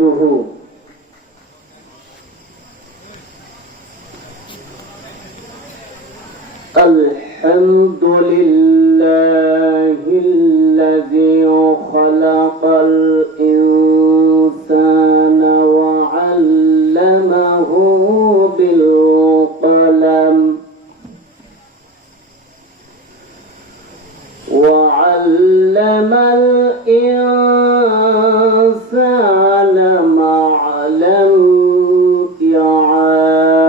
وبركاته. الحمد لله الذي خلق الإنسان وعلمه بالقلم وعلم الإنسان ما لم يعلم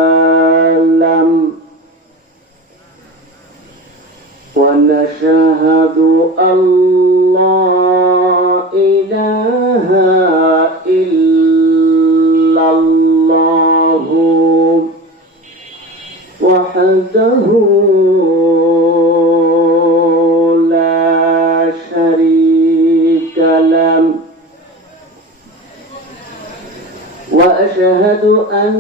ونشهد أن لا إله إلا الله وحده لا شريك له وأشهد أن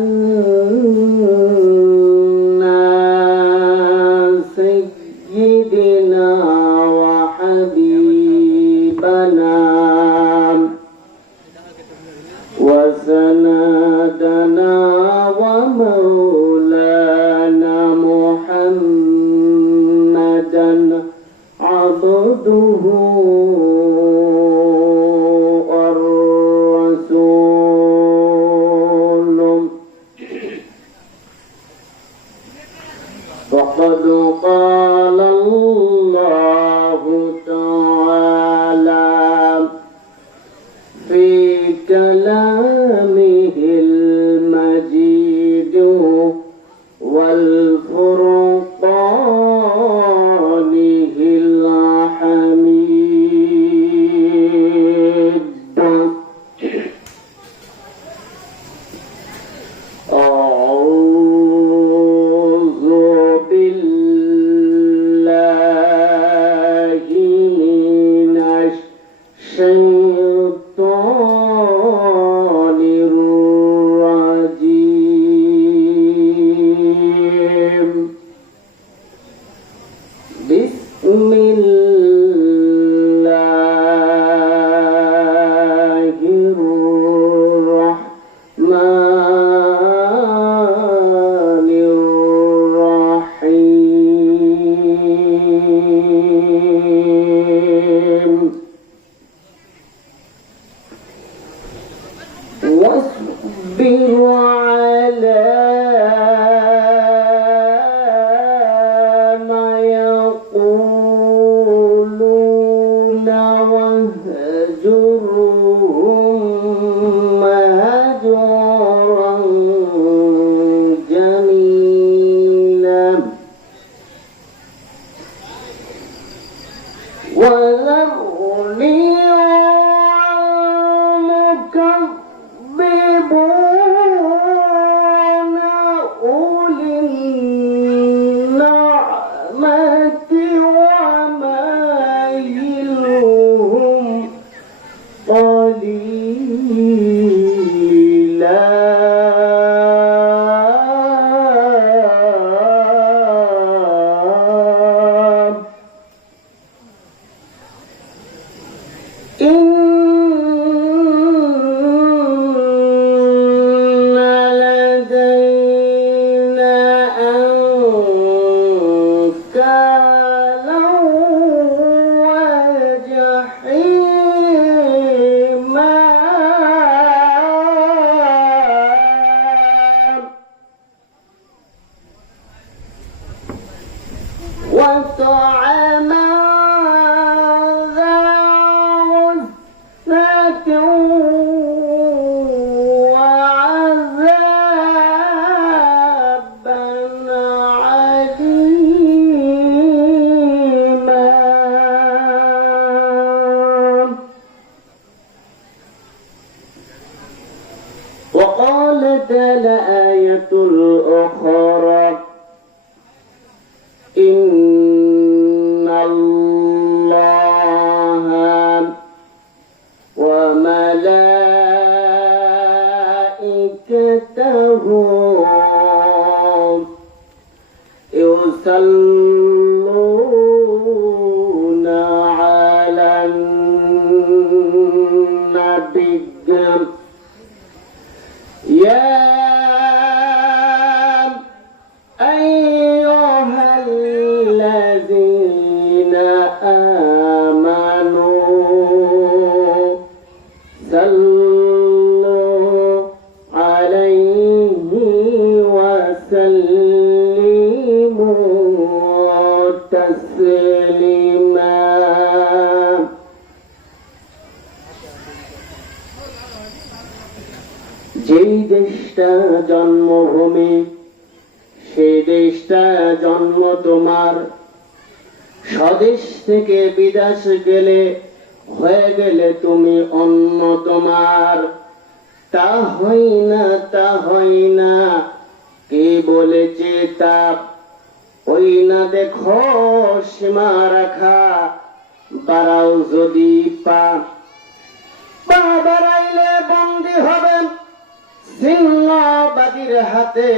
سيدنا وحبيبنا وسندنا ومولانا محمدا عبده الرسول فقد قال الله تعالى في كلامه المجيد والفرقانه الحميد أعوذ بالله من الشيطان الرجيم بسم الله الرحمن الرحيم واصبر على ما يقولون واهجرهم هجرا جميلا وذرني المكذبين أولي النعمة ومهلهم قليلا إن لدينا أنكالا وجحيما وطعاما ذا غصة وعذابا عليما وقالت الآية الأخرى إن الله وملائكته يصلون على النبي صلوا عليه وسلموا تسليما যেই দেশটা জন্মভূমি সেই দেশটা জন্ম তোমার, স্বদেশ থেকে বিদেশ গেলে হয়ে গেলে তুমি অন্য তোমার। তা হয় না কে বলেছে তা ওই না দেখো সীমা রাখা, বাড়াও যদি পা বাড়াইলে বন্দী হবেন সিংহবাদীর হাতে।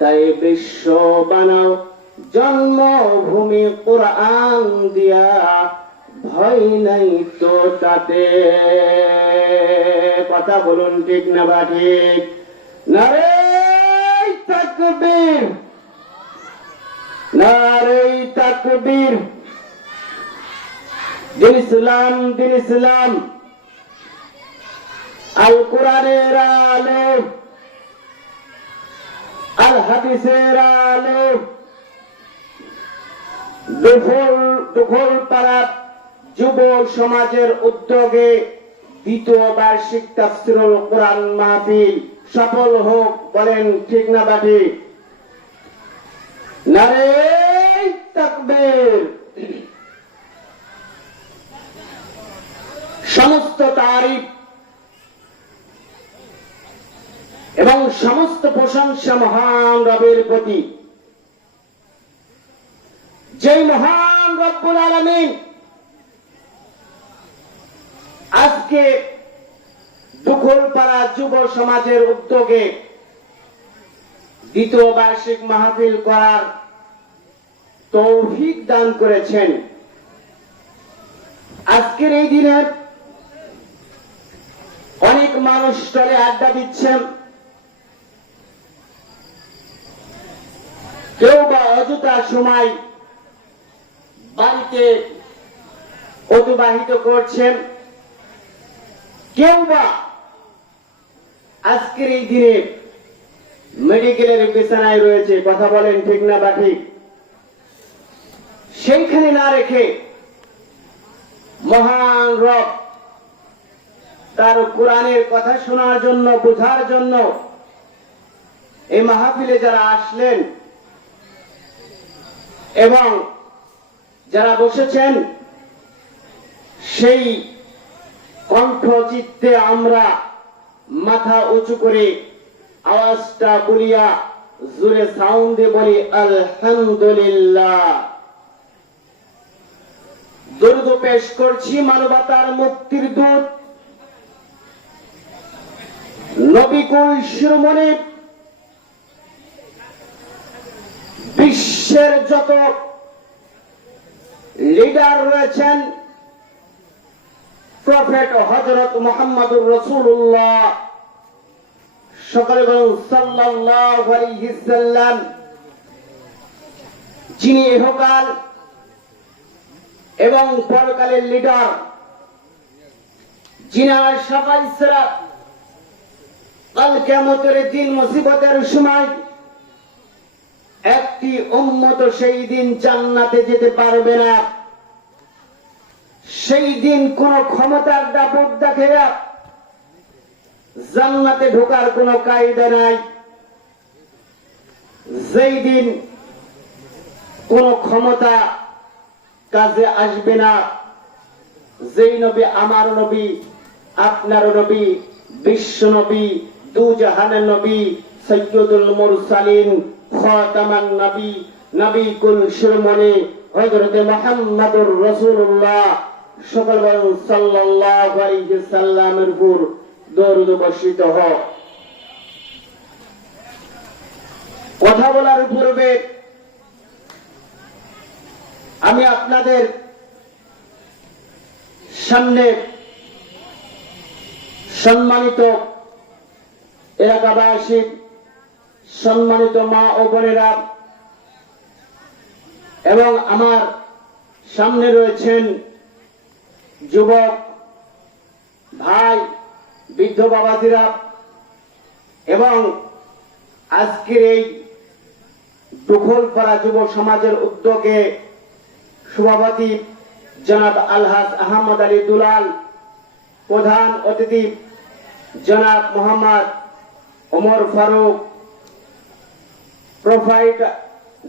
তাই বিশ্ব বানাও জন্মভূমি কোরআন দিয়া, ভয় নাই তো তাতে। কথা বলুন ঠিক না বা ঠিক? নারে তাকবীর, নারে তাকবীর। দিন ইসলাম, দিন ইসলাম। আল কোরআনের আলো, আল হাদিসের আলো। দুফল পাড়া যুব সমাজের উদ্যোগে দ্বিতীয় বার্ষিক তাফসীরুল কোরআন মাহফিল সফল হোক, বলেন ঠিক না বা ঠিক? নারে তাকবীর। সমস্ত তারিফ এবং সমস্ত প্রশংসা মহান রবের প্রতি, যেই মহান রব্বুল আলামিন আজকে দুখলপাড়া যুব সমাজের উদ্যোগে দ্বিতীয় বার্ষিক মাহফিল করার তৌফিক দান করেছেন। আজকের এই দিনে অনেক মানুষ চলে আড্ডা দিচ্ছেন, কেউ বা অযথা সময় বাড়িতে অতিবাহিত করছেন, কেউ বা আজকের এই দিনে মেডিকেলের বিছানায় রয়েছে। কথা বলেন ঠিক না বা ঠিক? সেইখানে না রেখে মহান রব তার কোরআনের কথা শোনার জন্য, বোঝার জন্য এই মাহফিলে যারা আসলেন এবং যারা বসেছেন, সেই কণ্ঠ চিত্তে আমরা মাথা উঁচু করে আওয়াজটা বলিয়া জোরে সাউন্ডে বলি আলহামদুলিল্লাহ। দরুদ পেশ করছি মানবতার মুক্তির দূত নবী কুল শিরোমণি, বিশ্বের যত লিডার রয়েছেন, প্রফেট হযরত মুহাম্মদুর রাসূলুল্লাহ, সকলে বলুন সাল্লাল্লাহু আলাইহি সাল্লাম, যিনি ইহকাল এবং পরকালের লিডার, যিনার সাফাই সিরাত কাল কিয়ামতের দিন মুসিবতের সময় একটি উম্মত সেই দিন জান্নাতে যেতে পারবে না। সেই দিন কোন ক্ষমতার দাপট দেখাইয়া জান্নাতে ঢোকার কোন কায়দা নাই। যেই দিন কোন ক্ষমতা কাজে আসবে না, যেই নবী আমার নবী, আপনার নবী, বিশ্ব নবী, দু জাহানের নবী, সৈয়দুল মুরসালিন, খাতামান নবী, নবী কুল শিরোমণি হযরত মুহাম্মদুর রাসূলুল্লাহ, সকল বলুন সাল্লাল্লাহু আলাইহি সাল্লামের উপর দরুদ বর্ষিত হোক। কথা বলার পূর্বে আমি আপনাদের সামনে সম্মানিত এলাকাবাসী, সম্মানিত মা ও বোনেরা এবং আমার সামনে রয়েছেন যুবক ভাই, বৃদ্ধ বাবাজিরা এবং আজকের এই দখলপাড়া যুব সমাজের উদ্যোগে সভাপতি জনাব আলহাজ আহমদ আলী দুলাল, প্রধান অতিথি জনাব মোহাম্মদ ওমর ফারুক, প্রোফাইট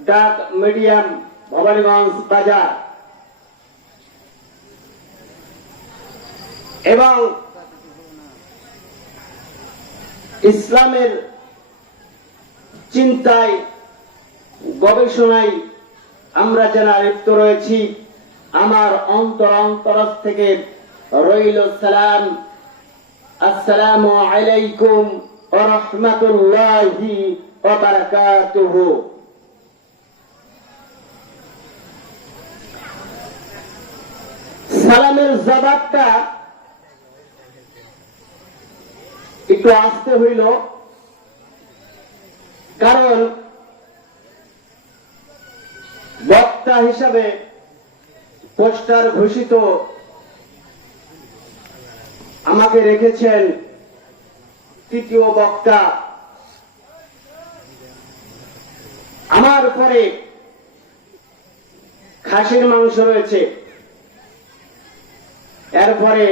ডাক মিডিয়াম ভবানীগঞ্জ বাজার এবং ইসলামের চিন্তায় গবেষণায় আমরা যারা লিপ্ত রয়েছি, আমার অন্তর থেকে রইল সালাম। আসসালামু আলাইকুম ওয়া রাহমাতুল্লাহি ওয়া বারাকাতুহু। সালামের জবাবটা একটু আসতে হইল, কারণ বক্তা হিসাবে পোস্টার ঘোষিত আমাকে রেখেছেন তৃতীয় বক্তা। আমার পরে খাসির মাংস রয়েছে, এরপরে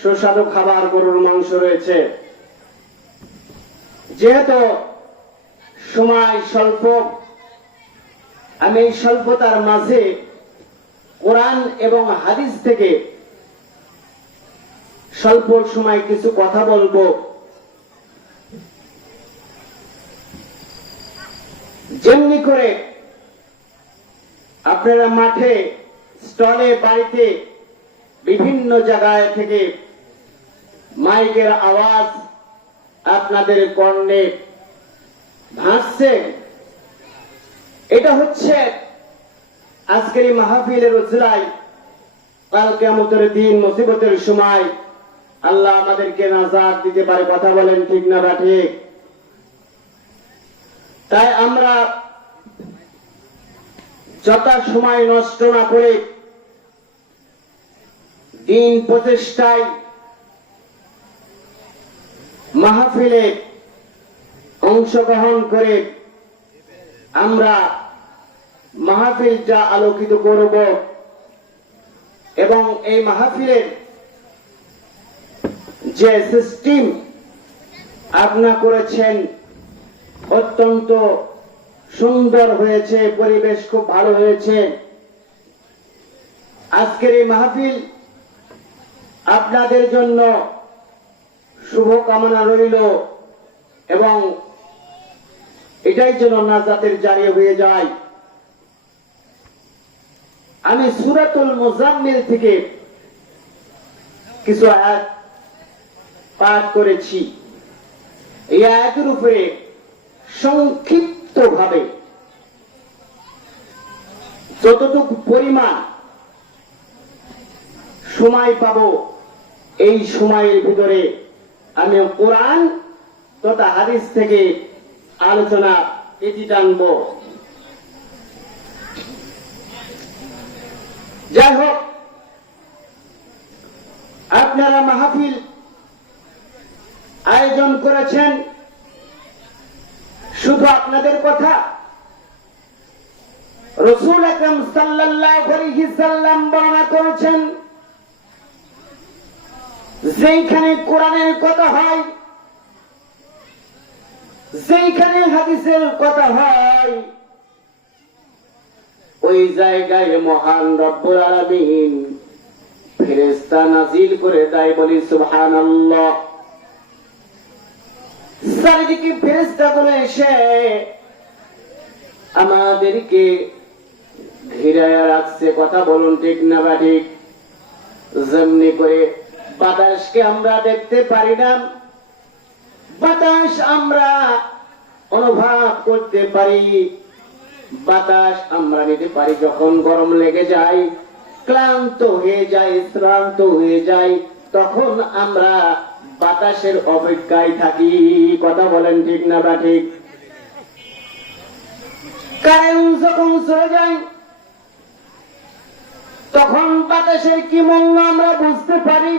সুস্বাদু খাবার গরুর মাংস রয়েছে। যেহেতু সময় স্বল্প, আমি এই স্বল্পতার মাঝে কোরআন এবং হাদিস থেকে স্বল্প সময় কিছু কথা বলবো। যেমনি করে আপনারা মাঠে, স্টলে, বাড়িতে, বিভিন্ন জায়গায় থেকে মাইকের আওয়াজ আপনাদের কর্ণে ভাসছে, এটা হচ্ছে আজকের এই মাহফিলের উসিলায় কাল কিয়ামতের দিন মুসিবতের সময় আল্লাহ আমাদেরকে নাজাত দিতে পারে। কথা বলেন ঠিক না বা ঠিক? তাই আমরা যথা সময় নষ্ট না করে দিন প্রচেষ্টায় মাহফিলে অংশগ্রহণ করে আমরা মাহফিলটা আলোকিত করব এবং এই মাহফিলের যে সিস্টেম আপনারা করেছেন অত্যন্ত সুন্দর হয়েছে, পরিবেশ খুব ভালো হয়েছে। আজকের এই মাহফিল আপনাদের জন্য শুভকামনা রইল এবং এটাই যেন নাজাতের জারিয়া হয়ে যায়। আমি সূরাতুল মুজাম্মিল থেকে কিছু আয়াত পাঠ করেছি। এই আয়াতের উপরে সংক্ষিপ্ত ভাবে যতটুকু পরিমাণ সময় পাব, এই সময়ের ভিতরে আমি কোরআন তথা হাদিস থেকে আলোচনা এটি টানব। যাই হোক, আপনারা মাহফিল আয়োজন করেছেন, শুধু আপনাদের কথা রাসূল আকরাম সাল্লাল্লাহু আলাইহি সাল্লাম বর্ণনা করেছেন, যেখানে কোরআনের কথা হয়, যেখানে হাদিসের কথা হয়, ওই জায়গায় মহান রব্বুল আলামিন ফেরেশতা নাজিল করে দেয়। বলি সুবহানাল্লাহ। চারিদিকে ফেরেশতাগুলো এসে আমাদেরকে ঘিরায়া রাখছে। কথা বলুন ঠিক না বা ঠিক? যেমনি করে বাতাসকে আমরা দেখতে পারি না, বাতাস আমরা অনুভব করতে পারি, বাতাস আমরা নিতে পারি যখন গরম লেগে যায়, ক্লান্ত হয়ে যায়, শ্রান্ত হয়ে যায়, তখন আমরা বাতাসের অপেক্ষায় থাকি। কথা বলেন ঠিক না বা ঠিক? কারেন্ট যখন চলে যায় তখন বাতাসের কি মূল্য আমরা বুঝতে পারি।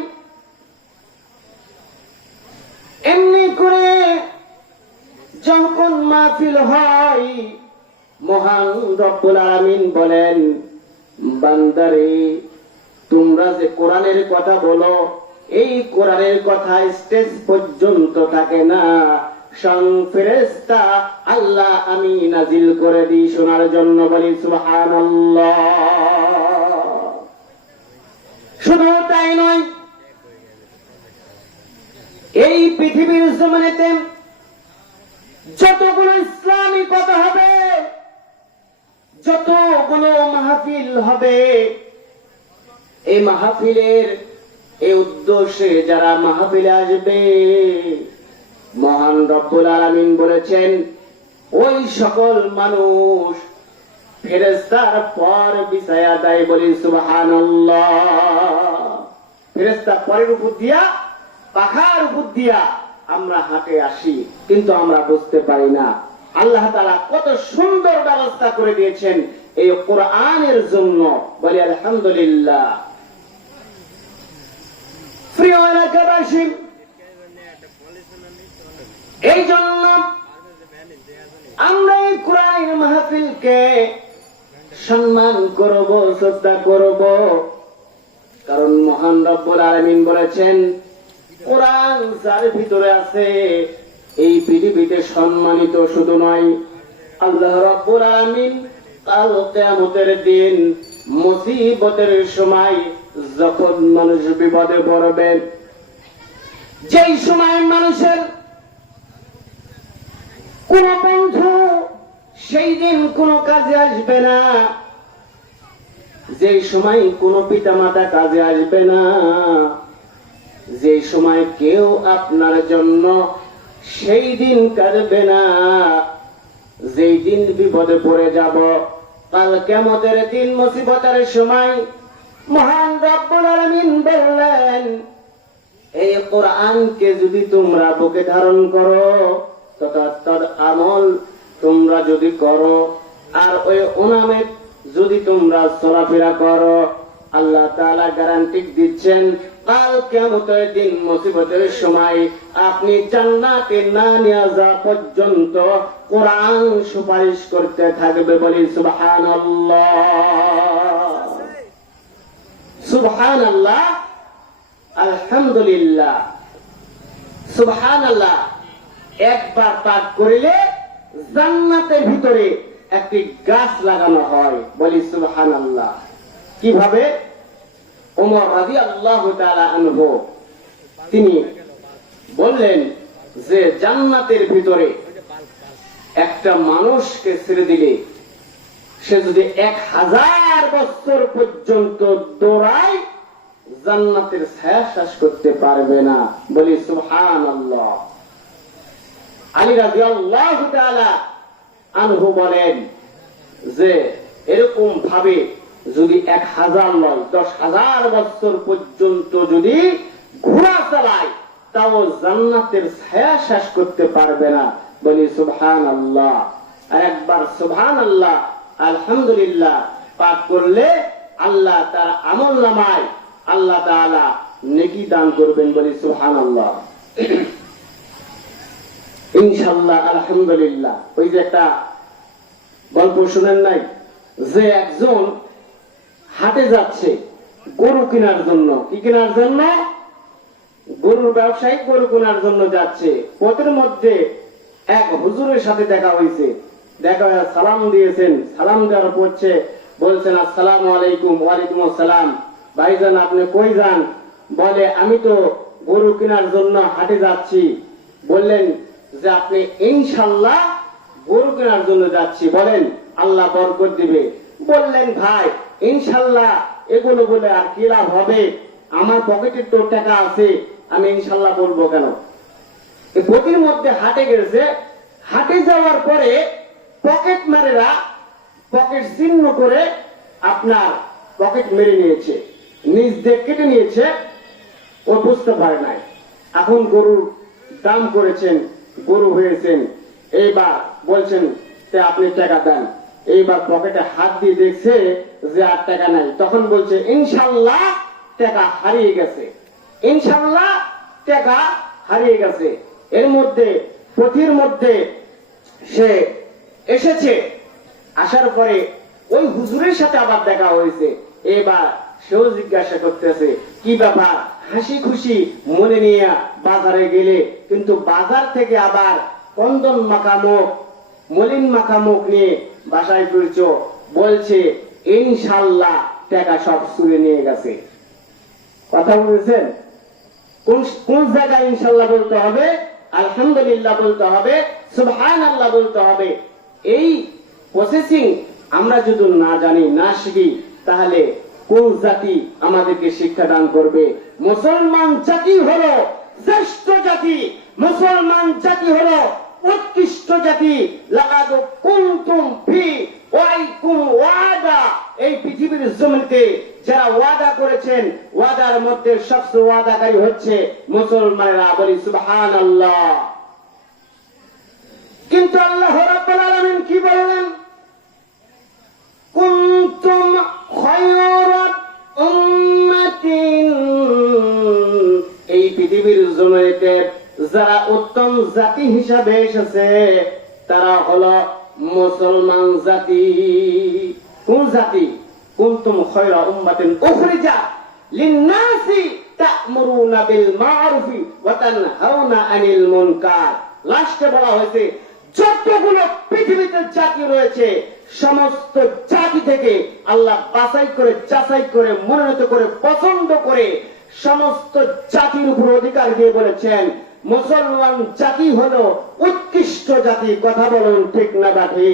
যখন মাহফিল হয় মহান রব্বুল আলামিন বলেন, বান্দারে তোমরা যে কোরআনের কথা বলো, এই কোরআনের কথা স্টেজ পর্যন্ত থাকে না, স্বয়ং ফেরেশতা আল্লাহ আমি নাজিল করে দিই শোনার জন্য। বলি সুবহানাল্লাহ। শুধু তাই নয়, এই পৃথিবীর জমিনেতে যতগুলো ইসলামী কথা হবে, যতগুলো মাহফিল হবে, এই মাহফিলের এই উদ্দেশ্যে যারা মাহফিলে আসবে, মহান রব্বুল আলামিন বলেছেন ওই সকল মানুষ ফেরেশতার পর বিছায়া দেয়। বলি সুবহানাল্লাহ। ফেরেশতা পরের উপর দিয়া, পাখার উপর দিয়া আমরা হাঁটে আসি, কিন্তু আমরা বুঝতে পারি না আল্লাহ তাআলা কত সুন্দর ব্যবস্থা করে দিয়েছেন এই কোরআনের জন্য। বলি আলহামদুলিল্লাহ। প্রিয় এলাকাবাসী, এই জন্য আমরা এই কোরআনের মাহফিলকে সম্মান করব, শ্রদ্ধা করব, কারণ মহান রব্বুল আলামিন বলেছেন কোরআন যার ভিতরে আছে এই পৃথিবীতে সম্মানিত শুধু নয়, আল্লাহ রাব্বুল আলামিন কাল কিয়ামতের দিন মুসিবতের সময় যখন মানুষ বিপদে পড়বে, যেই সময় মানুষের কোন বন্ধু সেই দিন কোনো কাজে আসবে না, যেই সময় কোনো পিতামাতা কাজে আসবে না, যে সময় কেউ আপনার জন্য সেই দিন কাঁদবে না, যেই দিন বিপদে পড়ে যাব, কাল কিয়ামতের দিন মুসিবতের সময় মহান রব্বুল আলামিন বললেন এই কোরআনকে যদি তোমরা বুকে ধারণ করো, তার আমল তোমরা যদি করো, আর ওই ওনামে যদি তোমরা চলাফেরা করো, আল্লাহ তাআলা গ্যারান্টি দিচ্ছেন কাল কিয়ামতের দিন মুসিবতের সময় আপনি জান্নাতে না নিয়ে যাওয়া পর্যন্ত কোরআন সুপারিশ করতে থাকবে। বলি সুবহানাল্লাহ। সুবহানাল্লাহ, আলহামদুলিল্লাহ, সুবহানাল্লাহ একবার পাঠ করিলে জান্নাতের ভিতরে একটি গাছ লাগানো হয়। বলি সুবহানাল্লাহ। কিভাবে? ওমর রাদিয়াল্লাহু তাআলা আনহু তিনি বললেন যে জান্নাতের ভিতরে একটা মানুষকে ছেড়ে দিলে সে যদি 1000 বছর পর্যন্ত দৌড়ায় জান্নাতের ছায়া শ্বাস করতে পারবে না। বলি সুবহানাল্লাহ। আলী রাদিয়াল্লাহু তাআলা আনহু বলেন যে এরকম ভাবে যদি 1000 নয় 10,000 বছর পর্যন্ত যদি ঘোড়া চালায় তাও জান্নাতের ছায়া শ্বাস করতে পারবে না। বলি সুবহানাল্লাহ। আর একবার সুবহানাল্লাহ আলহামদুলিল্লাহ পাঠ করলে আল্লাহ তার আমল নামায় আল্লাহ তাআলা নেকি দান করবেন। বলি সুবহানাল্লাহ। ইনশাআল্লাহ আলহামদুলিল্লাহ। ওই যে একটা গল্প শুনেন নাই যে একজন হাটে যাচ্ছে গরু কেনার জন্য। কি কেনার জন্য? গরুর ব্যবসায়ী গরু কেনার জন্য যাচ্ছে। পথের মধ্যে এক হুজুরের সাথে দেখা হয়েছে। দেখা হয়ে সালাম দিয়েছেন। সালাম দেওয়ার পড়ছে বলছেন আসসালামু আলাইকুম। ওয়ালাইকুম আসসালাম। ভাইজান আপনি কই যান? বলে আমি তো গরু কেনার জন্য হাটে যাচ্ছি। বললেন যে আপনি ইনশাআল্লাহ গরু কেনার জন্য যাচ্ছি, বলেন আল্লাহ বরকত দিবে। বললেন ভাই ইনশাআল্লাহ এগুলো বলে আর কি লাভ হবে, আমার পকেটে তো টাকা আছে, আমি ইনশাআল্লাহ বলবো কেন? গতির মধ্যে হাটে গেছে। হাটে যাওয়ার পরে পকেট মারেরা পকেট চিহ্ন করে আপনার পকেট মেরে নিয়েছে, নিজ দিয়ে কেটে নিয়েছে। ও বুঝতে পারে নাই। এখন গরুর দাম করেছেন, গরু হয়েছেন, এইবার বলছেন যে আপনি টাকা দেন। এইবার পকেটে হাত দিয়ে দেখছে যে আর টাকা নাই। তখন বলছে ইনশাআল্লাহ টাকা হারিয়ে গেছে, ইনশাআল্লাহ টাকা হারিয়ে গেছে। এর মধ্যে পথির মধ্যে সে এসেছে, আসার পরে ওই হুজুরের সাথে আবার দেখা হয়েছে। এবার সেও জিজ্ঞাসা করতেছে কি ব্যাপার, হাসি খুশি মনে নিয়ে বাজারে গেলে, কিন্তু বাজার থেকে আবার কন্দন মাখামুখ মলিন মাখামুখ নিয়ে বাসায় ফিরছ, বলছে ইনশাল্লাহ টাকা সব চুরি নিয়ে গেছে। কথা বলেছেন? কোন কোন জায়গায় ইনশাল্লাহ বলতে হবে, আলহামদুলিল্লাহ বলতে হবে, সুবহানাল্লাহ বলতে হবে। এই প্রসেসিং আমরা যদি না জানি, না শিখি, তাহলে কোন জাতি আমাদেরকে শিক্ষা দান করবে? মুসলমান জাতি হলো শ্রেষ্ঠ জাতি, মুসলমান জাতি হলো উৎকৃষ্ট জাতি। লাকাদ কুনতুম ফি ওয়াইকুম ওয়াদা, এই পৃথিবীর জমিতে যারা ওয়াদা করেছেন, ওয়াদার মধ্যে সবচেয়ে ওয়াদাকারী হচ্ছে মুসলমানেরা। বলি সুবহানাল্লাহ। কিন্তু আল্লাহ রাব্বুল আলামিন কি বললেন? কুনতুম খায়রা উম্মাতিন, এই পৃথিবীর জমিতে যারা উত্তম জাতি হিসাবে এসেছে তারা হলো মুসলমান জাতি। কোন জাতি? কুনতুম খায়রা উম্মাতিন উখরিজাত লিন-নাসি তা'মুরুনা বিল মা'রুফি ওয়া তানহাউনা আনিল মুনকার। লাস্টে বলা হয়েছে যতগুলো পৃথিবীতে জাতি রয়েছে সমস্ত জাতি থেকে আল্লাহ বাছাই করে, যাচাই করে, মনোনীত করে, পছন্দ করে সমস্ত জাতির উপর অধিকার দিয়ে বলেছেন মুসলমান জাতি হলো উৎকৃষ্ট জাতি। কথা বলুন ঠিক না বাকি?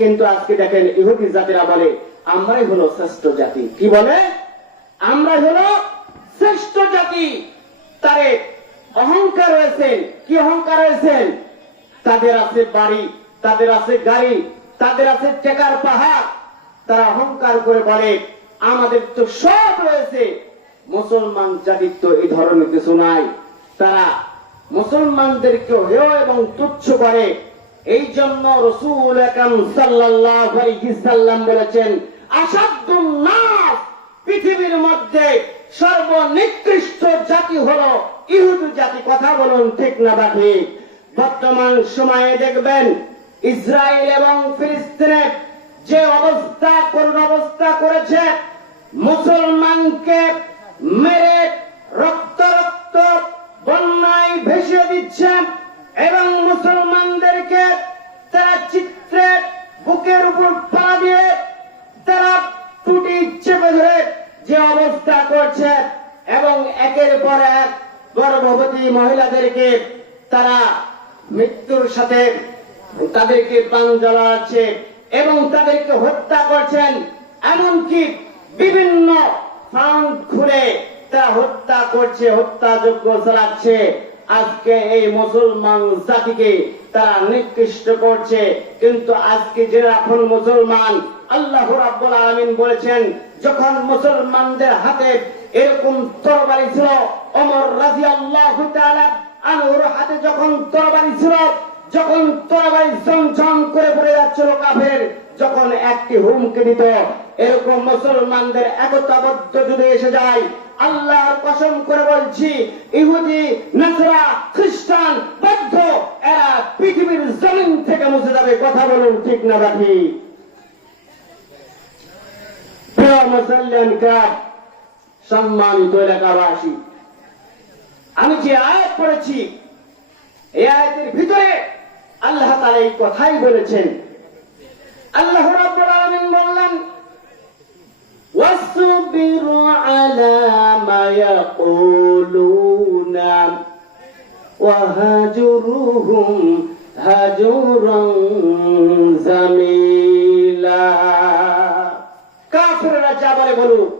কিন্তু আজকে দেখেন ইহুদি জাতিরা বলে আমরাই হলো শ্রেষ্ঠ জাতি। কি বলে? আমরাই হলো শ্রেষ্ঠ জাতি। তারে অহংকার রয়েছেন। কি অহংকার রয়েছেন? তাদের আছে বাড়ি, তাদের আছে গাড়ি, তাদের আছে টাকার পাহাড়। তারা অহংকার করে বলে আমাদের তো সব রয়েছে। মুসলমান জাতির তো এই ধরনের কিছু নাই। তারা মুসলমানদেরকে হেয় এবং তুচ্ছ করে। এই জন্য রাসূল আকরাম সাল্লাল্লাহু আলাইহি সাল্লাম বলেছেন আসাদুন নাস, পৃথিবীর মধ্যে সর্বনিকৃষ্ট জাতি হলো ইহুদি জাতি। কথা বলুন ঠিক না বাকি? বর্তমান সময়ে দেখবেন ইসরায়েল এবং ফিলিস্তিনে যে অবস্থা, করুণ অবস্থা করেছে, মুসলমানকে মেরে রক্ত রক্ত বন্যায় ভেসে দিচ্ছে এবং মুসলমানদেরকে তারা চিত্রে বুকের উপর পা দিয়ে তারা টুটি চেপে ধরে যে অবস্থা করছে এবং একের পর এক গর্ভবতী মহিলাদেরকে তারা মৃত্যুর সাথে তাদেরকে প্রাণ জ্বালাচ্ছে এবং তাদেরকে হত্যা করছেন। এমনকি বিভিন্ন ফান্ড খুলে তারা হত্যা করছে, হত্যাযজ্ঞ চালাচ্ছে। আজকে এই মুসলমান জাতিকে তারা নিকৃষ্ট করছে। কিন্তু আজকে যে এখন মুসলমান, আল্লাহ রাব্বুল আলামিন বলেছেন যখন মুসলমানদের হাতে এরকম তরবারি ছিল, ওমর রাদিয়াল্লাহু তাআলা আনহুর হাতে যখন তরবারি ছিল, যখন তরবারি ঝমঝম করে পড়ে যাচ্ছিল কাফের, যখন একটি হুমকি দিত, এরকম মুসলমানদের একতাবদ্ধ যদি এসে যায়, আল্লাহর কসম করে বলছি ইহুদি, নাসরা, খ্রিস্টান, বৌদ্ধ এরা পৃথিবীর জমিন থেকে মুছে যাবে। কথা বলুন ঠিক না বাকি? প্রিয় মুসলমান কাপ, সম্মানিত এলাকাবাসী, আমি যে আয়াত পড়েছি এই আয়াতের ভিতরে আল্লাহ তাআলা এই কথাই বলেছেন। আল্লাহ রাব্বুল আলামিন বললেন ওয়াসবির আলা মা ইয়াকুলুনা ওয়াহাজুরুহুম হাজুরান জামিলা। কাফেররা যা বলে বলুক,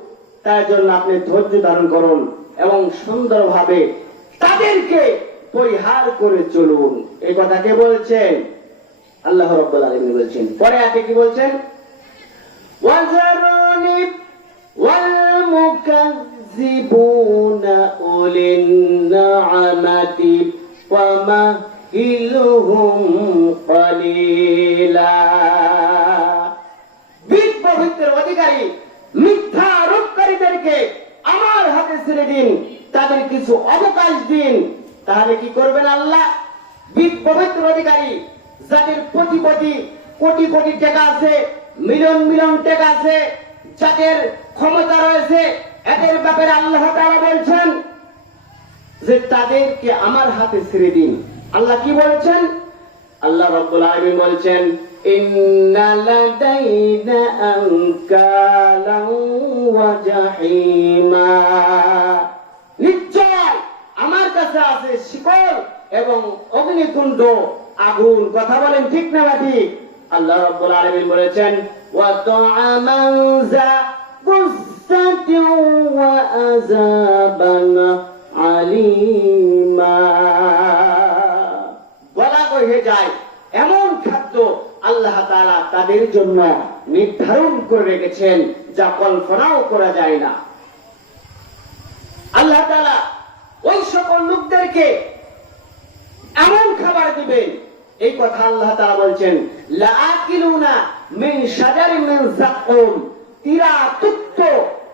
তার জন্য আপনি ধৈর্য ধারণ করুন এবং সুন্দরভাবে তাদেরকে পরিহার করে চলুন। এই কথা কে বলছেন? আল্লাহ রাব্বুল আলামিন বলছেন। পরে আগে কি বলছেন? ওয়াজারুনি ওয়াল মুকাজ্জিবুনা উলিন নি'মাতি ওয়া মাহিলুহুম কালিলা। বিদ পবিত্র অধিকারী মিথ্যা আরোপকারীদেরকে আমার হাতে ছেড়ে দিন, তাদের কিছু অবকাশ দিন। তাহলে কি করবেন আল্লাহ? পবিত্র অধিকারী, যাদের কোটি কোটি কোটি টাকা আছে, মিলিয়ন মিলিয়ন টাকা আছে, যাদের ক্ষমতা রয়েছে, এদের ব্যাপারে আল্লাহ তাআলা বলছেন যে তাদেরকে আমার হাতে ছেড়ে দিন। আল্লাহ কি বলছেন? আল্লাহ রাব্বুল আলামিন বলছেন, ইন্না লাদাইনা আনকালান ওয়া জাহিমা, নিশ্চয় আমার কাছে আছে শিকল এবং অগ্নিকুণ্ড, আগুন। কথা বলেন ঠিক না ঠিক? আল্লাহ রাব্বুল আলামিন বলেছেন, ওয়া তাআমান যা গুসাতিন ওয়া আযাবান আলিমা, গলা বহে যায় এমন খাদ্য আল্লাহ তাআলা তাদের জন্য নির্ধারণ করে রেখেছেন যা কল্পনাও করা যায় না। আল্লাহ তাআলা ওই সকল লোকদেরকে এমন খাবার দিবেন, এই কথা আল্লাহ তাআলা বলছেন, লাআকিলুনা মিন শাজারিন মিন যাকুম, তিরাতুক্ত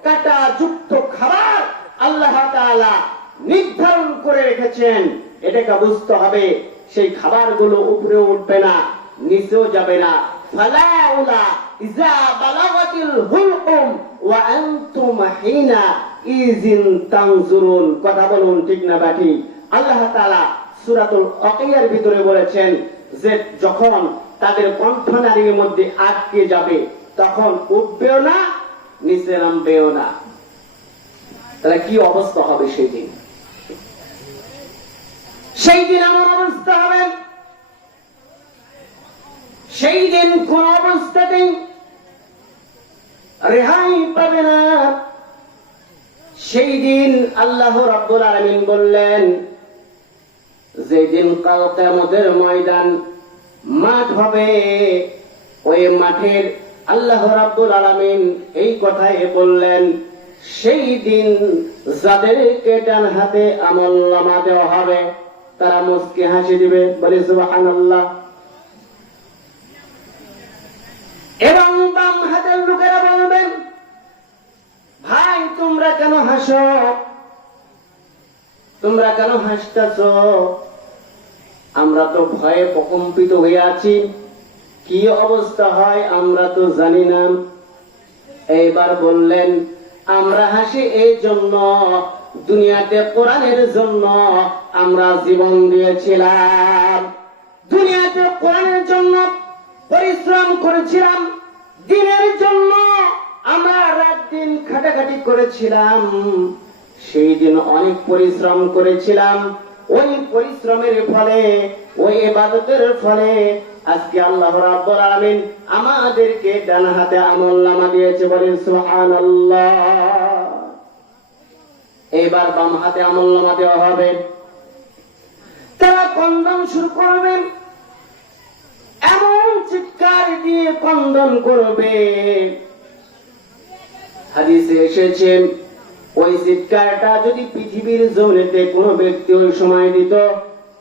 কাটা যুক্ত খাবার আল্লাহ তাআলা নির্ধারণ করে রেখেছেন। এটাকে বুঝতে হবে, সেই খাবারগুলো উপরে উঠবে না, নিচেও যাবে না। ফালাউলা ইজা বালাগাতিল হুলকুম ওয়া আনতুম হিনা ইযিন তানজুরুন। কথা বলুন ঠিক না বাকি? আল্লাহ তাআলা সূরাতুল ওয়াকিয়ার ভিতরে বলেছেন যে যখন তাদের কণ্ঠনালীর মধ্যে আটকে যাবে তখন উঠবেও না, নিচে নামবেও না। তাহলে কি অবস্থা হবে সেই দিন? সেই দিন এমন অবস্থা হবে, সেই দিন কোন অবস্থাতেই রেহাই পাবে না। সেই দিন আল্লাহ রাব্বুল আলামিন বললেন, যেদিন কাল কিয়ামতের ময়দান মাঠ হবে, ওই মাঠের আল্লাহ রাব্বুল আলামিন এই কথাই বললেন, সেই দিন যাদেরকে ডান হাতে আমলনামা দেওয়া হবে তারা মুস্কি হাসি দিবে, বলে সুবহানাল্লাহ। এবং বাম হাতের লোকেরা বলবেন, ভাই তোমরা কেন হাসো, তোমরা কেন হাসতেছ? আমরা তো ভয়ে প্রকম্পিত হয়ে আছি, কি অবস্থা হয় আমরা তো জানি না। এইবার বললেন, আমরা হাসি এই জন্য, দুনিয়াতে কোরআনের জন্য আমরা জীবন দিয়েছিলাম, দুনিয়াতে কোরআনের জন্য পরিশ্রম করেছিলাম, দিনের জন্য আমরা রাত দিন খাটাখাটি করেছিলাম। সেই দিন অনেক পরিশ্রম করেছিলাম, ওই পরিশ্রমের ফলে, ওই ইবাদতের ফলে আজকে আল্লাহ রাব্বুল আলামিন আমাদেরকে ডান হাতে আমলনামা দিয়েছে, বলেন সুবহানাল্লাহ। এবার বাম হাতে আমলনামা দেওয়া হবে, তারা কন্দন শুরু করবেন, এমন চিৎকার দিয়ে কন্দন করবে, হাদিসে এসেছে ওই চিৎকারটা যদি পৃথিবীর জমিনেতে কোনো ব্যক্তি ওই সময় দিত,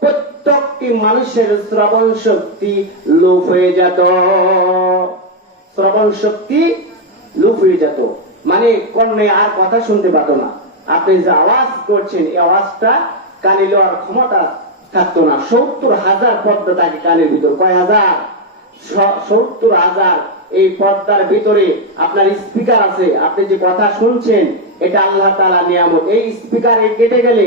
প্রত্যেকটি মানুষের শ্রবণ শক্তি লোপ হয়ে যেত, শ্রবণ শক্তি লোপ হয়ে যেত, মানে কর্ণে আর কথা শুনতে পারত না। আপনি যে আওয়াজ করছেন এই আওয়াজটা কানে লওয়ার ক্ষমতা থাকতো না। 70,000 পর্দা থাকে কানের ভিতর। কয় হাজার? 70,000। এই পর্দার ভিতরে আপনার স্পিকার আছে, আপনি যে কথা শুনছেন এটা আল্লাহ তাআলা নিয়ামত। এই স্পিকার কেটে গেলে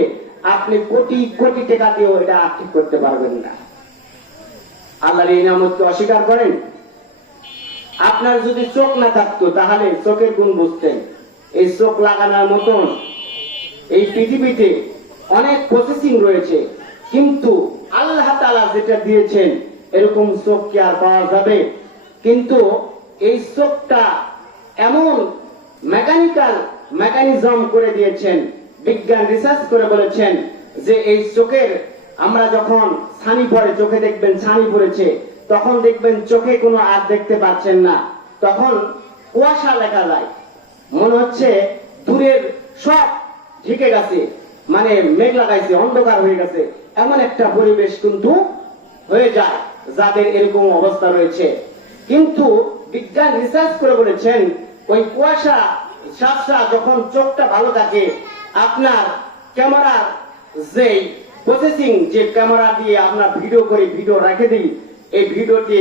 আপনি কোটি কোটি টাকা দিয়েও এটা ঠিক করতে পারবেন না। আল্লাহর এই নিয়ামতকে অস্বীকার করেন? আপনার যদি চোখ না থাকতো তাহলে চোখের গুণ বুঝতেন। এই চোখ লাগানোর মতন এই পৃথিবীতে অনেক প্রসেসিং রয়েছে, কিন্তু আল্লাহ তাআলা যেটা দিয়েছেন এরকম চোখ কি আর পাওয়া যাবে? কিন্তু এই চোখটা এমন মেকানিজম করে দিয়েছেন, বিজ্ঞান রিসার্চ করে বলেছেন যে এই চোখের, আমরা যখন ছানি পড়ে চোখে দেখবেন ছানি পড়েছে, তখন দেখবেন চোখে কোনো আর দেখতে পাচ্ছেন না, তখন কুয়াশা লেখা যায়, মনে হচ্ছে দূরের সব ঢেকে গেছে, মানে মেঘ লাগাইছে, অন্ধকার হয়ে গেছে, এমন একটা পরিবেশ কিন্তু হয়ে যায় যাদের এরকম অবস্থা রয়েছে। কিন্তু বিজ্ঞান রিসার্চ করে বলেছেন ওই কুয়াশা সাপসা যখন চোখটা ভালো থাকে, আপনার ক্যামেরার যে প্রসেসিং যে ক্যামেরা দিয়ে আমরা ভিডিও করে ভিডিও রেখে দিই, এই ভিডিওটি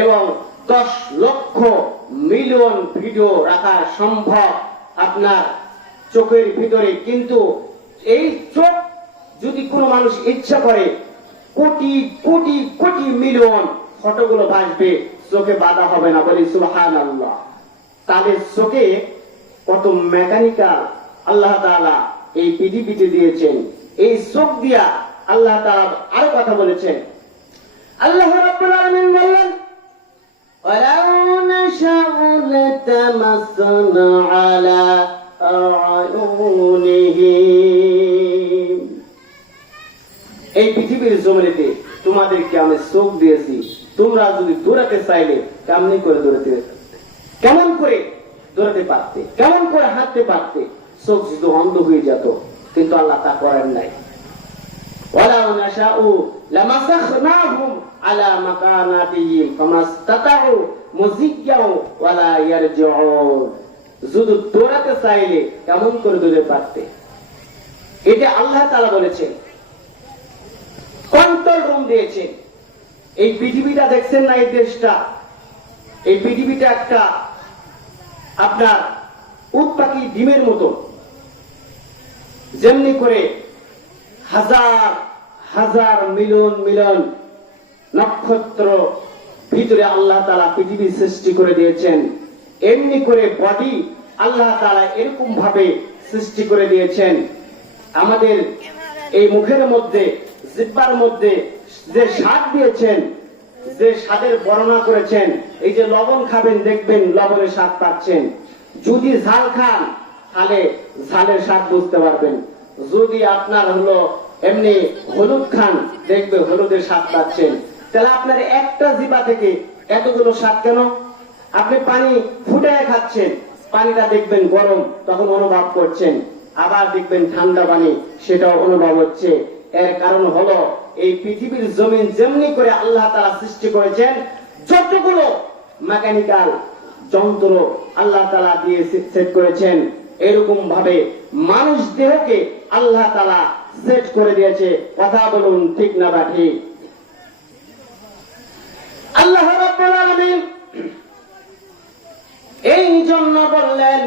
এবং 10 লক্ষ মিলিয়ন ভিডিও রাখা সম্ভব আপনার চোখের ভিতরে। কিন্তু এই চোখ যদি কোনো মানুষ ইচ্ছা করে, কোটি কোটি কোটি মিলিয়ন ফটোগুলো ভাসবে, চোখে বাধা হবে না। বলি সুবহানাল্লাহ। তাদের চোখে কত মেকানিক্যাল আল্লাহ তাআলা এই পৃথিবীতে দিয়েছেন। এই চোখ দিয়া আল্লাহ তাআলা আরো কথা বলেছেন। আল্লাহ রাব্বুল আলামিন বললেন, ওয়ালাউ নাশাউ লাতামাসসানা আলা আয়ুনিহিম। এই পৃথিবীর জমিনেতে তোমাদেরকে আমি চোখ দিয়েছি, তোমরা যদি দৌড়াতে চাইলে কেমনি করে দৌড়াতে, কেমন করে দৌড়াতে পারতে, কেমন করে হাঁটতে পারতে, চোখ যদি অন্ধ হয়ে যেত। কিন্তু আল্লাহ তা করেন নাই। ওয়ালাউ নাশাউ লামাসাখনাহুম আলা মাকানাতিহিম ফামাস্তাতাউ মুজিয়্যাও ওয়ালা ইয়ারজিউন। যদি দৌড়াতে চাইলে কেমন করে দৌড়াতে পারতে। এটা আল্লাহ তাআলা বলেছেন। কন্ট্রোল রুম দিয়েছেন। এই পৃথিবীটা দেখছেন না, এই দেশটা, এই পৃথিবীটা একটা আপনার উট পাখি ডিমের মতো। যেমনি করে হাজার হাজার মিলিয়ন মিলিয়ন নক্ষত্র ভিতরে আল্লাহ তাআলা পৃথিবী সৃষ্টি করে দিয়েছেন, এমনি করে বডি আল্লাহ তাআলা এরকম ভাবে সৃষ্টি করে দিয়েছেন। আমাদের এই মুখের মধ্যে, জিহ্বার মধ্যে যে স্বাদ দিয়েছেন, যে স্বাদের বর্ণনা করেছেন, এই যে লবণ খাবেন দেখবেন লবণের স্বাদ পাচ্ছেন। যদি ঝাল খান তাহলে ঝালের স্বাদ বুঝতে পারবেন। যদি আপনার হলো এমনি হলুদ খান দেখবে হলুদের স্বাদ পাচ্ছেন। তাহলে আপনার একটা জিহ্বা থেকে এতগুলো স্বাদ কেন? আপনি পানি ফুটায় খাচ্ছেন, পানিটা দেখবেন গরম, তখন অনুভব করছেন। আবার দেখবেন ঠান্ডা পানি, সেটাও অনুভব হচ্ছে। এর কারণ হলো এই পৃথিবীর জমিন যেমনি করে আল্লাহ তাআলা সৃষ্টি করেছেন, যতগুলো মেকানিক্যাল যন্ত্র আল্লাহ তাআলা দিয়ে সেট করেছেন, এরকম ভাবে মানুষ দেহকে আল্লাহ তাআলা সেট করে দিয়েছে। কথা বলুন ঠিক না বা ঠিক? আল্লাহ রাব্বুল আলামিন এই জন্য বললেন,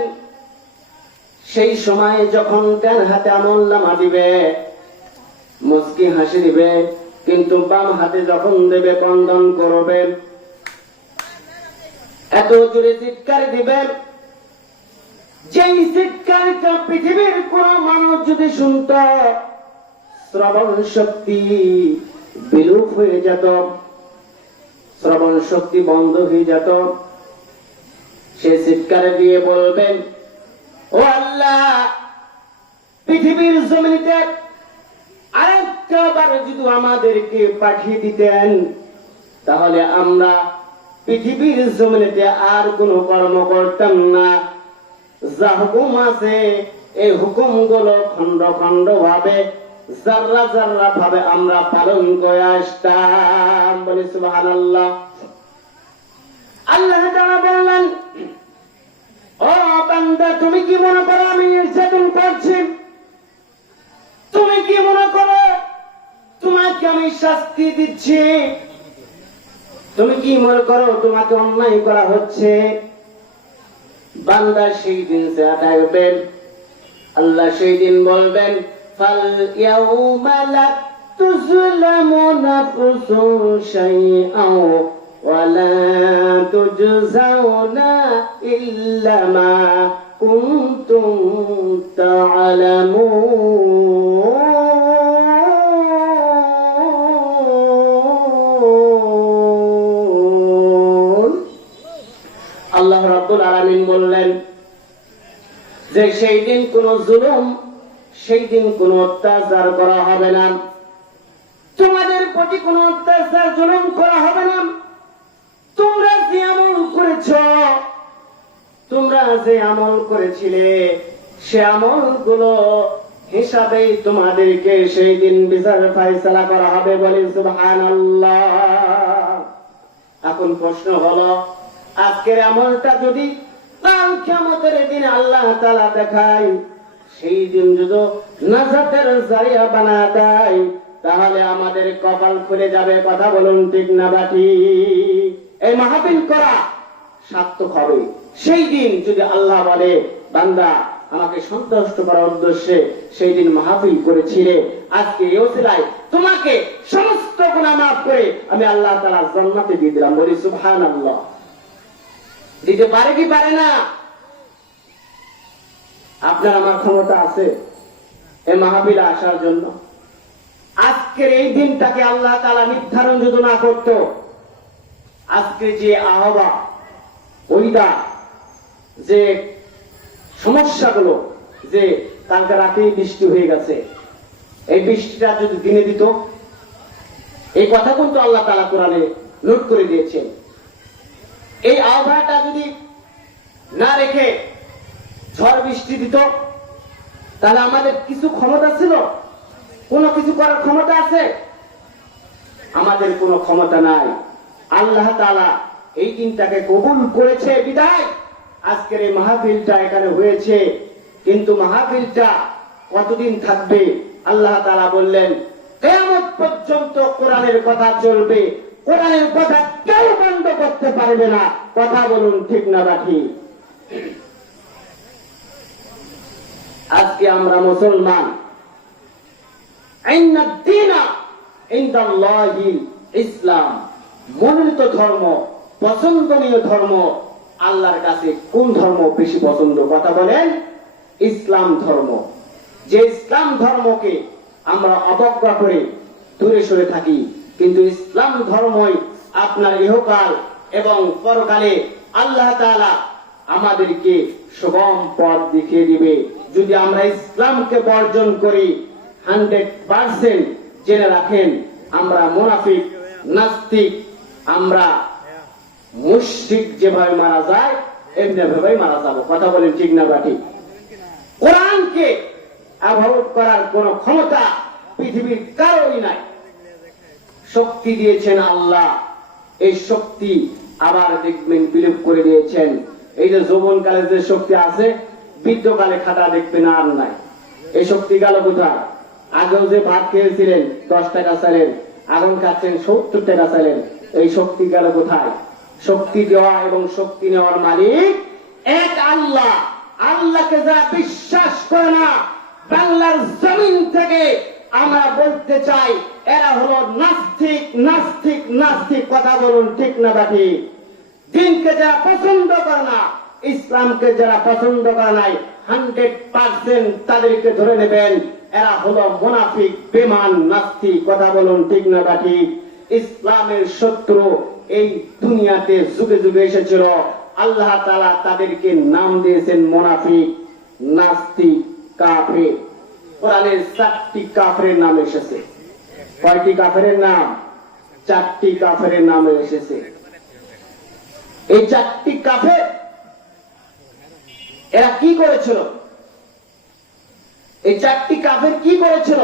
সেই সময় যখন ডান হাতে আমলনামা দিবে মুস্কি হাসি দিবে, কিন্তু বাম হাতে যখন দেবে ক্রন্দন করবে, এত জোরে চিৎকার দিবে, যেই চিৎকারটা পৃথিবীর কোন মানুষ যদি শুনত, শ্রবণ শক্তি বিলুপ হয়ে যেত, শ্রবণ শক্তি বন্ধ হয়ে যেত। সে চিৎকার দিয়ে বলবেন, ও আল্লাহ, পৃথিবীর জমিনে আরেকটা বার যদি আমাদেরকে পাঠিয়ে দিতেন, তাহলে আমরা পৃথিবীর জমিনেতে আর কোন কর্ম করতাম না। যা হুকুম আছে এই হুকুমগুলো খন্ড খন্ড ভাবে, জাররা জাররা ভাবে আমরা পালন করে আসতাম। বলি সুবহানাল্লাহ। আল্লাহ তাআলা বললেন, ও বান্দা, তুমি কি মনে করো আমি নির্যাতন করছি? তুমি কি মনে করো তোমাকে আমি শাস্তি দিচ্ছি? তুমি কি মনে করো তোমাকে অন্যায় করা হচ্ছে? বান্দা সেই দিন চাইবেন, আল্লাহ সেই দিন বলবেন, ফাল ইয়াউমা লা তুযলামু নাফসুন শাইআন ওয়া লা তুজজাউনা ইল্লা মা কুনতুম তা'লামুন। আল্লাহ রাব্বুল আলামিন বললেন যে সেই দিন কোন জুলুম, সেই দিন কোন অত্যাচার করা হবে না, তোমাদের প্রতি কোন অত্যাচার জুলুম করা হবে না। তোমরা যে আমল করেছ, তোমরা যে আমল করেছিলে, সে আমলগুলো হিসাবেই তোমাদেরকে সেই দিন বিচার ফায়সালা করা হবে। বলি সুবহানাল্লাহ। এখন প্রশ্ন হলো, আজকের আমলটা যদি কাল কিয়ামতের দিন আল্লাহ তাআলা দেখায়, সেই দিন যদি নাজাতের জারিয়া বানা দেয় তাহলে আমাদের কপাল খুলে যাবে। কথা বলুন ঠিক না ঠিক? এই মাহফিল করা সার্থক হবে সেই দিন যদি আল্লাহ বলে বান্দা আমাকে সন্তুষ্ট করার উদ্দেশ্যে সেই দিন মাহফিল করেছিলে, আজকে এই ওসিলায় তোমাকে সমস্ত গুনাহ মাফ করে আমি আল্লাহ তাআলা জান্নাতে দিয়ে দিলাম। বলি সুবহানাল্লাহ। দিতে পারে কি পারে না? আপনার আমার ক্ষমতা আছে এই মাহফিলে আসার জন্য? আজকের এই দিনটাকে আল্লাহ তাআলা নির্ধারণ যদি না করত, আজকে যে আহ্বান, ওইটা যে সমস্যাগুলো, যে কালকে রাতেই বৃষ্টি হয়ে গেছে, এই বৃষ্টিটা যদি দিনে দিত, এই কথা কিন্তু আল্লাহ তাআলা কোরআনে নোট করে দিয়েছেন। এই আবহাওয়াটা যদি না রেখে ঝড় বৃষ্টি দিত, তাহলে আমাদের কিছু ক্ষমতা ছিল? কোনো কিছু করার ক্ষমতা আছে? আমাদের কোনো ক্ষমতা নাই। আল্লাহ তাআলা এই দিনটাকে কবুল করেছে বিদায় আজকের এই মাহফিলটা এখানে হয়েছে। কিন্তু মাহফিলটা কতদিন থাকবে? আল্লাহ তাআলা বললেন কিয়ামত পর্যন্ত কোরআনের কথা চলবে, কোরআনের কথা কেউ বন্ধ করতে পারবে না। কথা বলুন ঠিক না ঠিক? আজকে আমরা মুসলমান, ইসলাম মনোনীত ধর্ম, পছন্দনীয় ধর্ম। আল্লাহর কাছে কোন ধর্ম বেশি পছন্দ? কথা বলেন। ইসলাম ধর্ম। যে ইসলাম ধর্মকে আমরা অবজ্ঞা করে দূরে সরে থাকি, কিন্তু ইসলাম ধর্মই আপনার ইহকাল এবং পরকালে আল্লাহ তাআলা আমাদেরকে সুগম পথ দেখিয়ে দিবে। যদি আমরা ইসলামকে বর্জন করি 100% জেনে রাখেন আমরা মুনাফিক, নাস্তিক, আমরা মুশরিক যেভাবে মারা যায় এমনি ভাবে মারা যাবো। কথা বলেন ঠিক না ঠিক? কোরআনকে অ্যাভয়েড করার কোন ক্ষমতা পৃথিবীর কারোরই নাই। শক্তি দিয়েছেন আল্লাহ, এই শক্তি আবার দেখবেন বিলোপ করে দিয়েছেন। এই যে যৌবনকালে যে শক্তি আছে, বৃদ্ধকালে খাটা দেখবেন আর নাই। এই শক্তি গেল কোথায়? আগেও যে ভাত খেয়েছিলেন 10 টাকা চালেন, এখন খাচ্ছেন 70 টাকা চালেন। এই শক্তি গেল কোথায়? শক্তি দেওয়া এবং শক্তি নেওয়ার মালিক এক আল্লাহ। আল্লাহকে যারা বিশ্বাস করে না, বাংলার জমিন থেকে আমরা বলতে চাই এরা হলো নাস্তিক, নাস্তিক, নাস্তিক। কথা বলুন ঠিক না ঠিক? দিনকে যারা পছন্দ করে না, ইসলামকে যারা পছন্দ করে নাই, 100% তাদেরকে ধরে নেবেন এরা হলো মুনাফিক, বেঈমান, নাস্তিক। কথা বলুন ঠিক না ঠিক? ইসলামের শত্রু এই দুনিয়াতে যুগে যুগে এসেছিল। আল্লাহ তাআলা তাদেরকে নাম দিয়েছেন মুনাফিক, নাস্তিক, কাফের। কোরআনের 4টি কাফেরের নাম এসেছে। কয়টি কাফেরের নাম? 4টি কাফেরের নাম এসেছে। এই 4টি কাফের এরা কি করেছিল? এই 4টি কাফের কি করেছিল?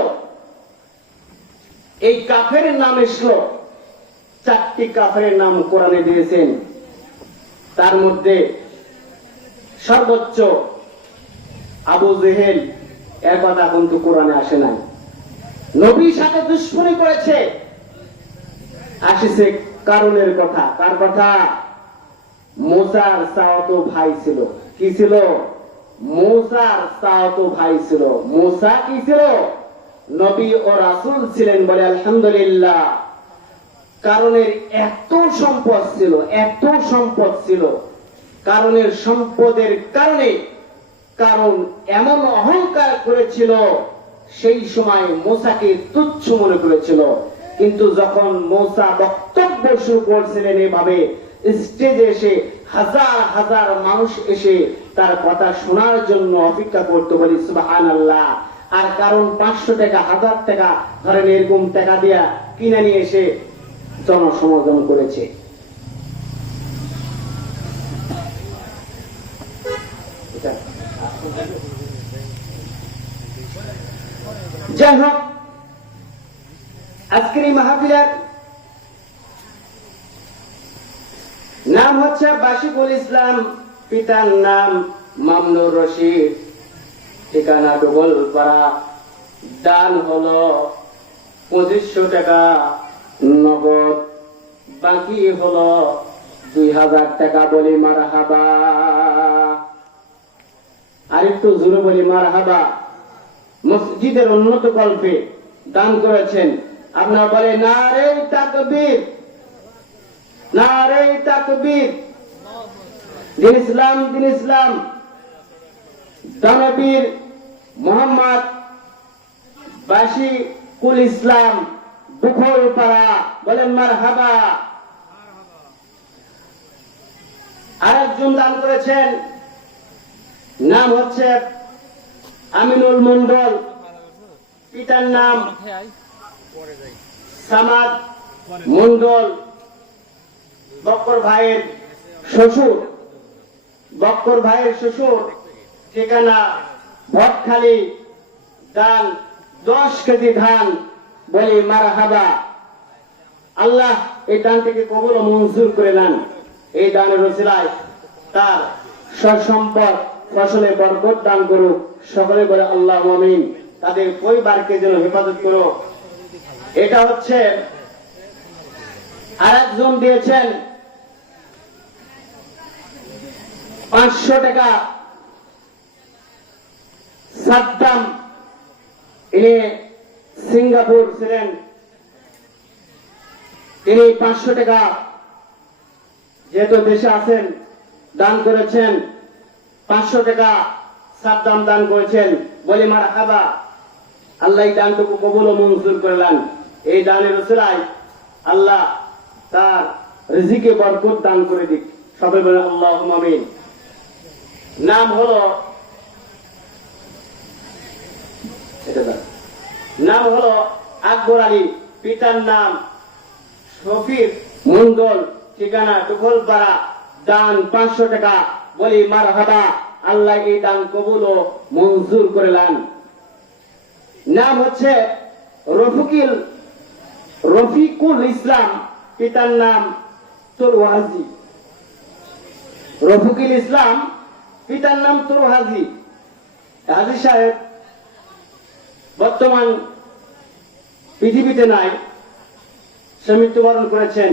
এই কাফের নাম এসলো। 4টি কাফের নাম কোরআনে দিয়েছেন। তার মধ্যে সর্বোচ্চ আবু জেহেল, এর কথা কিন্তু কোরআনে আসে নাই। নবীর সাথে দুশমনি করেছে, আসছে কারণের কথা। কার কথা? মুসার চাচাতো ভাই ছিল। কি ছিল? মুসার চাচাতো ভাই ছিল। মুসা কি ছিল? নবী ও রাসূল ছিলেন। বলে আলহামদুলিল্লাহ। কারণের এত সম্পদ ছিল, এত সম্পদ ছিল, কারণের সম্পদের কারণে কারণ এমন অহংকার করেছিল, সেই সময় মুসাকে তুচ্ছ মনে করেছিল। কিন্তু যখন মুসা বক্তব্য শুরু করছিলেন এভাবে, স্টেজে এসে হাজার হাজার মানুষ এসে তার কথা শোনার জন্য অপেক্ষা করতে, বলি সুবহানাল্লাহ। আর কারণ 500 টাকা, 1000 টাকা ধরেন এরকম টাকা দিয়া কিনে নিয়ে এসে জনসমাগম করেছে। যাই হোক, আজকের এই মাহফিলের নাম হচ্ছে বাশিকুল ইসলাম, পিতার নাম মামুনুর রশিদ। ঠিকানা ডুবলপাড়া, দান হলো 2500 টাকা নগদ, বাকি হলো 2000 টাকা। বলি মারহাবা। আর একটু জোরে বলি মারহাবা। মসজিদের উন্নত কল্পে দান করেছেন। আপনারা বলে নারে তাকবীর, নারে তাকবীর। দিন ইসলাম, দিন ইসলাম। দানবীর মোহাম্মদ বাশিকুল ইসলাম দুখলপাড়া, বলেন মারহাবা। আরেকজন দান করেছেন, নাম হচ্ছে আমিনুল মন্ডল, পিতার নাম সামাদ মন্ডল, বক্কর ভাইয়ের শ্বশুর, বক্কর ভাইয়ের শ্বশুর, ঠিকানা ভটখালি, দান 10 কেজি ধান। বলি মারহাবা। আল্লাহ এই দানটিকে কবুল ও মঞ্জুর করে নেন। এই দানের ওসিলায় তার সসম্পদ ফসলে বরকত দান করুক। সকলে বলে আল্লাহ আমিন। তাদের পরিবারকে যেন হেফাজত করো। এটা হচ্ছে আরেকজন দিয়েছেন 500 টাকা। সাদ্দাম, ইনি সিঙ্গাপুর ছিলেন, তিনি 500 টাকা যেহেতু দেশে আছেন দান করেছেন। 500 টাকা সাদ্দাম দান করেছেন। বলি মারহাবা। আল্লাহ এই দানটুকু কবুল ও মঞ্জুর করলেন। এই দানের উসিলায় আল্লাহ তার রিজিকে বরকত দান করে দিক। সবাই বলে আল্লাহুম্মা আমিন। নাম হলো নাম হলো আকবর আলী, পিতার নাম শফির মন্ডল, ঠিকানা টুকলপাড়া, দান 500 টাকা। বলি মারহাবা। আল্লাহ এই দান কবুল ও মঞ্জুর করলেন। নাম হচ্ছে রফিকুল ইসলাম, পিতার নাম তুরহাজি, রফিকুল ইসলাম, পিতার নাম তুরহাজি। হাজী সাহেব বর্তমান পৃথিবীতে নাই, সে মৃত্যুবরণ করেছেন।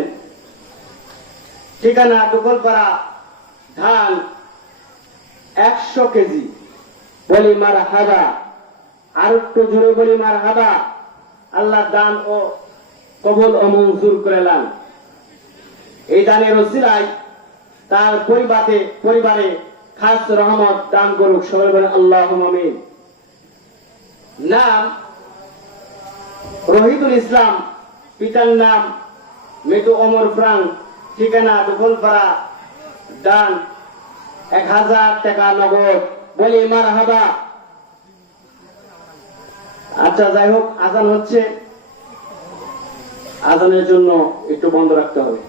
ঠিকানা টুকলপাড়া, ধান 100 কেজি। বলি মারহাবা। আর একটু জোরে বলি মারহাবা। আল্লাহ দান ও কবুল ও মঞ্জুর করলেন। এই দানের ওসিলায় তার পরিবারে খাস রহমত দান করুক। সবাই বলে আল্লাহুম্মা আমিন। নাম রহিদুল ইসলাম, পিতার নাম মৃদু ওমর ফ্রাঙ্ক, ঠিকানা দুখলপাড়া, দান 1000 টাকা নগদ। বলি মারহাবা। আচ্ছা, যাই হোক, আজান হচ্ছে, আজানের জন্য একটু বন্ধ রাখতে হবে।